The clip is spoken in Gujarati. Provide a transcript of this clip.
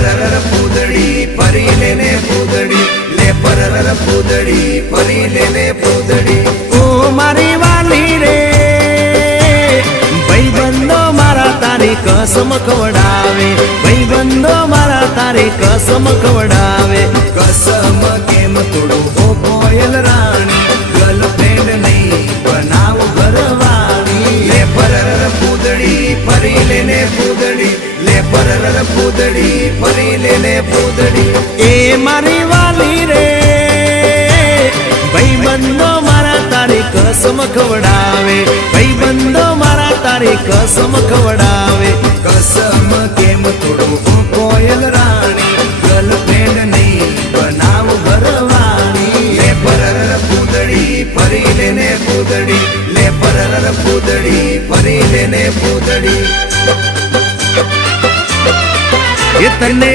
પરર પૂદડી પરી લેને પૂદડી લે પરર પૂદડી પરી લેને પૂદડી ઓ મારી વાલી રે ભાઈબંધો મારા તારી કસમ ખવડાવે ભાઈબંધો મારા તારી કસમ ખવડાવે કસમ કેમ તોડું ઓ કોયલ રાણી ગર્લફ્રેન્ડ નહીં બનાવ ઘરવાળી લે પરર પૂદડી પરી લેને પૂદડી લે પરર પૂદડી પરી લેને પૂદડી એ મારી વાલી રે ભાઈબંધો મારા તારી કસમ ખવડાવે ભાઈબંધો મારા તારી કસમ ખવડાવે કસમ કેમ તોડું ઓ કોયલ રાણી ગર્લફ્રેન્ડ નહીં બનાવ ઘરવાળી લે પરર પૂદડી પરી લેને પૂદડી લે પરર પૂદડી પરી લેને પૂદડી એ તને